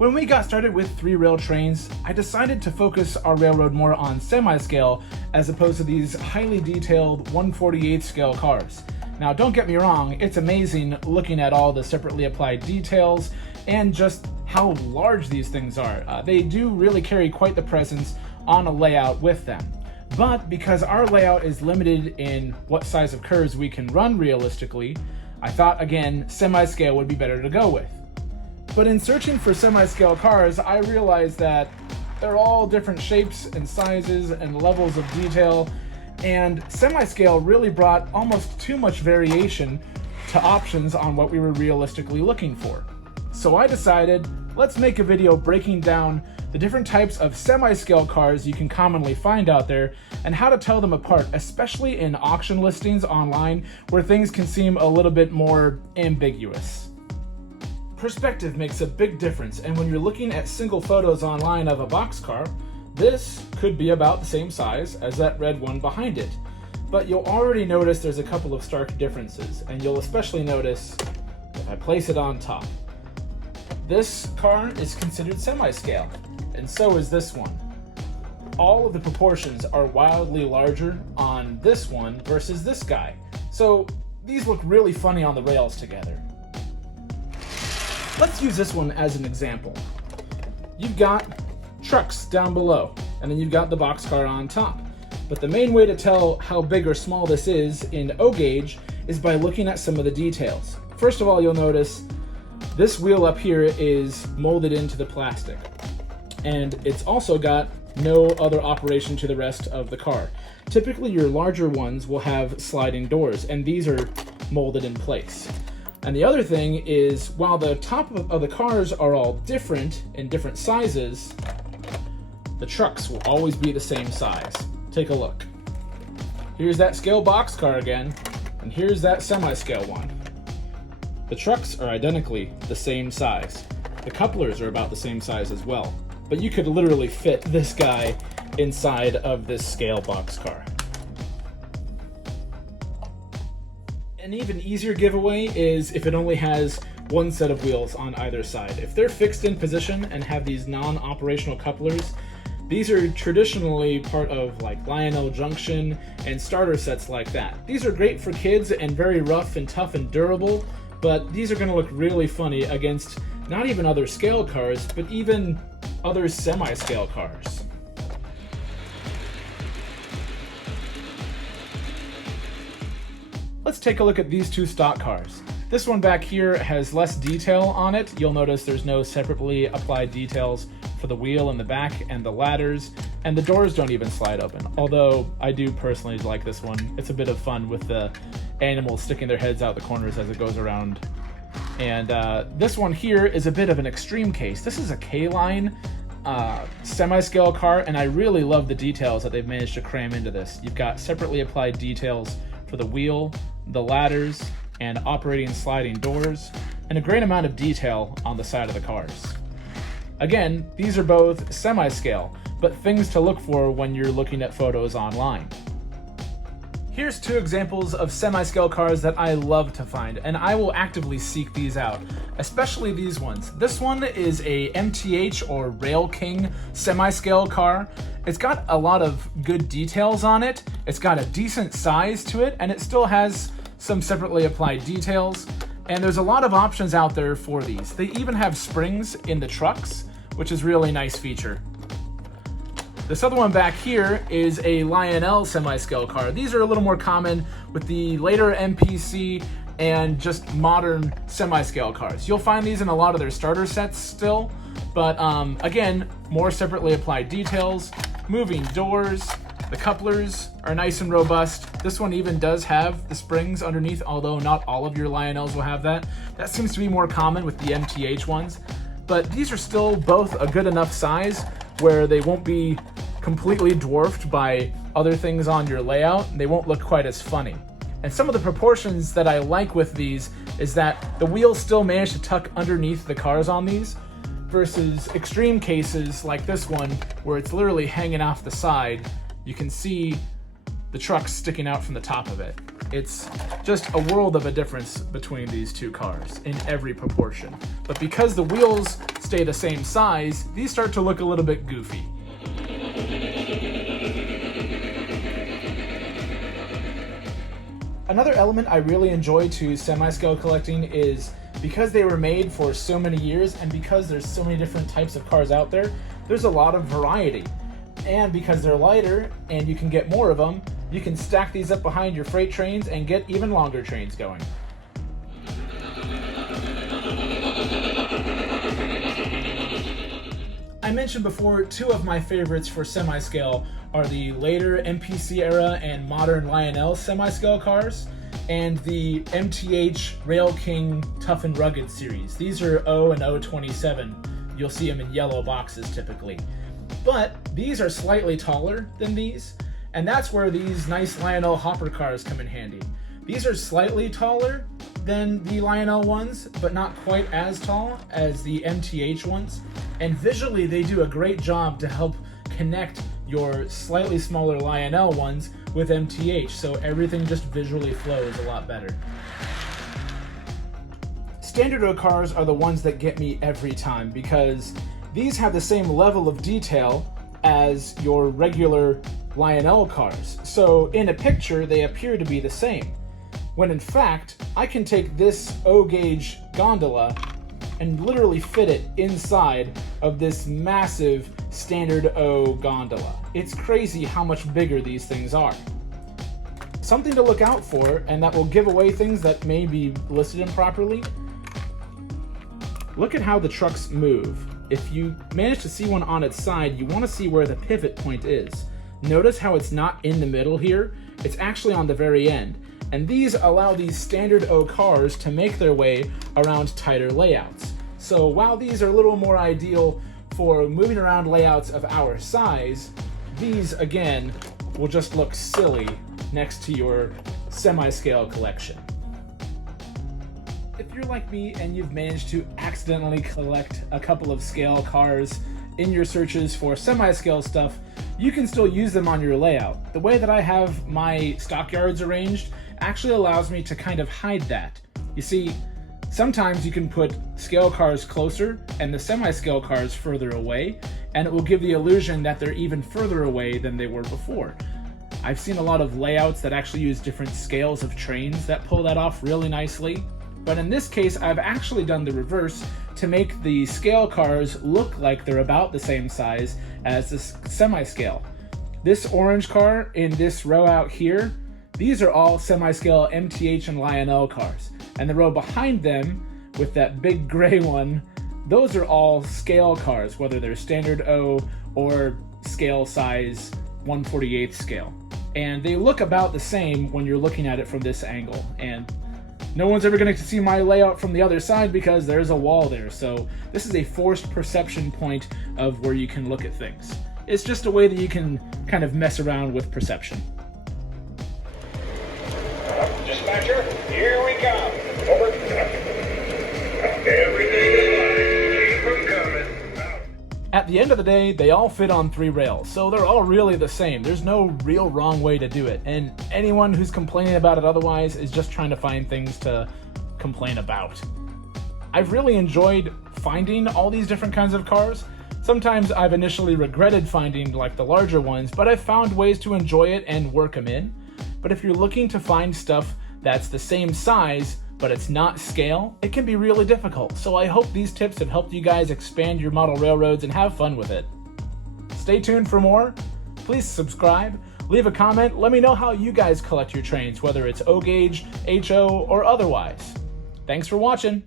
When we got started with 3-rail trains, I decided to focus our railroad more on semi-scale as opposed to these highly detailed 1/48 scale cars. Now don't get me wrong, it's amazing looking at all the separately applied details and just how large these things are. They do really carry quite the presence on a layout with them. But because our layout is limited in what size of curves we can run realistically, I thought again semi-scale would be better to go with. But in searching for semi-scale cars, I realized that they're all different shapes and sizes and levels of detail, and semi-scale really brought almost too much variation to options on what we were realistically looking for. So I decided, let's make a video breaking down the different types of semi-scale cars you can commonly find out there and how to tell them apart, especially in auction listings online where things can seem a little bit more ambiguous. Perspective makes a big difference, and when you're looking at single photos online of a boxcar, this could be about the same size as that red one behind it. But you'll already notice there's a couple of stark differences, and you'll especially notice if I place it on top. This car is considered semi-scale, and so is this one. All of the proportions are wildly larger on this one versus this guy, so these look really funny on the rails together. Let's use this one as an example. You've got trucks down below, and then you've got the boxcar on top. But the main way to tell how big or small this is in O gauge is by looking at some of the details. First of all, you'll notice this wheel up here is molded into the plastic, and it's also got no other operation to the rest of the car. Typically, your larger ones will have sliding doors, and these are molded in place. And the other thing is, while the top of the cars are all different in different sizes, the trucks will always be the same size. Take a look. Here's that scale boxcar again, and here's that semi-scale one. The trucks are identically the same size. The couplers are about the same size as well, but you could literally fit this guy inside of this scale boxcar. An even easier giveaway is if it only has one set of wheels on either side. If they're fixed in position and have these non-operational couplers, these are traditionally part of like Lionel Junction and starter sets like that. These are great for kids and very rough and tough and durable, but these are going to look really funny against not even other scale cars, but even other semi-scale cars. Let's take a look at these two stock cars. This one back here has less detail on it. You'll notice there's no separately applied details for the wheel in the back and the ladders, and the doors don't even slide open. Although I do personally like this one. It's a bit of fun with the animals sticking their heads out the corners as it goes around. And this one here is a bit of an extreme case. This is a K-line semi-scale car, and I really love the details that they've managed to cram into this. You've got separately applied details for the wheel, the ladders, and operating sliding doors, and a great amount of detail on the side of the cars. Again, these are both semi-scale, but things to look for when you're looking at photos online. Here's two examples of semi-scale cars that I love to find, and I will actively seek these out, especially these ones. This one is a MTH or Rail King semi-scale car. It's got a lot of good details on it, it's got a decent size to it, and it still has some separately applied details, and there's a lot of options out there for these. They even have springs in the trucks, which is a really nice feature. This other one back here is a Lionel semi-scale car. These are a little more common with the later MPC and just modern semi-scale cars. You'll find these in a lot of their starter sets still, but again, more separately applied details, moving doors, the couplers are nice and robust. This one even does have the springs underneath, although not all of your Lionels will have that. That seems to be more common with the MTH ones, but these are still both a good enough size where they won't be completely dwarfed by other things on your layout. They won't look quite as funny. And some of the proportions that I like with these is that the wheels still manage to tuck underneath the cars on these, versus extreme cases like this one where it's literally hanging off the side. You can see the truck sticking out from the top of it. It's just a world of a difference between these two cars in every proportion. But because the wheels stay the same size, these start to look a little bit goofy. Another element I really enjoy to semi-scale collecting is because they were made for so many years and because there's so many different types of cars out there, there's a lot of variety. And because they're lighter and you can get more of them, you can stack these up behind your freight trains and get even longer trains going. I mentioned before, two of my favorites for semi-scale are the later MPC era and modern Lionel semi-scale cars, and the MTH Rail King Tough and Rugged series. These are O and O27. You'll see them in yellow boxes typically. But these are slightly taller than these, and that's where these nice Lionel hopper cars come in handy. These are slightly taller than the Lionel ones, but not quite as tall as the MTH ones. And visually, they do a great job to help connect your slightly smaller Lionel ones with MTH, so everything just visually flows a lot better. Standard O cars are the ones that get me every time because these have the same level of detail as your regular Lionel cars. So in a picture, they appear to be the same, when in fact, I can take this O-gauge gondola and literally fit it inside of this massive Standard O gondola. It's crazy how much bigger these things are. Something to look out for, and that will give away things that may be listed improperly. Look at how the trucks move. If you manage to see one on its side, you want to see where the pivot point is. Notice how it's not in the middle here, it's actually on the very end. And these allow these Standard O cars to make their way around tighter layouts. So while these are a little more ideal for moving around layouts of our size, these again will just look silly next to your semi-scale collection. If you're like me and you've managed to accidentally collect a couple of scale cars in your searches for semi-scale stuff, you can still use them on your layout. The way that I have my stockyards arranged actually allows me to kind of hide that. You see, sometimes you can put scale cars closer and the semi-scale cars further away, and it will give the illusion that they're even further away than they were before. I've seen a lot of layouts that actually use different scales of trains that pull that off really nicely. But in this case, I've actually done the reverse to make the scale cars look like they're about the same size as the semi-scale. This orange car in this row out here, these are all semi-scale MTH and Lionel cars. And the row behind them, with that big gray one, those are all scale cars, whether they're Standard O or scale size 1/48 scale. And they look about the same when you're looking at it from this angle. And no one's ever going to see my layout from the other side because there's a wall there. So this is a forced perception point of where you can look at things. It's just a way that you can kind of mess around with perception. Dispatcher, here we come. Over. Every day keep them coming. Out. At the end of the day, they all fit on 3 rails, so they're all really the same. There's no real wrong way to do it, and anyone who's complaining about it otherwise is just trying to find things to complain about. I've really enjoyed finding all these different kinds of cars. Sometimes I've initially regretted finding like the larger ones, but I've found ways to enjoy it and work them in. But if you're looking to find stuff that's the same size, but it's not scale, it can be really difficult. So I hope these tips have helped you guys expand your model railroads and have fun with it. Stay tuned for more. Please subscribe, leave a comment, let me know how you guys collect your trains, whether it's O-gauge, HO, or otherwise. Thanks for watching.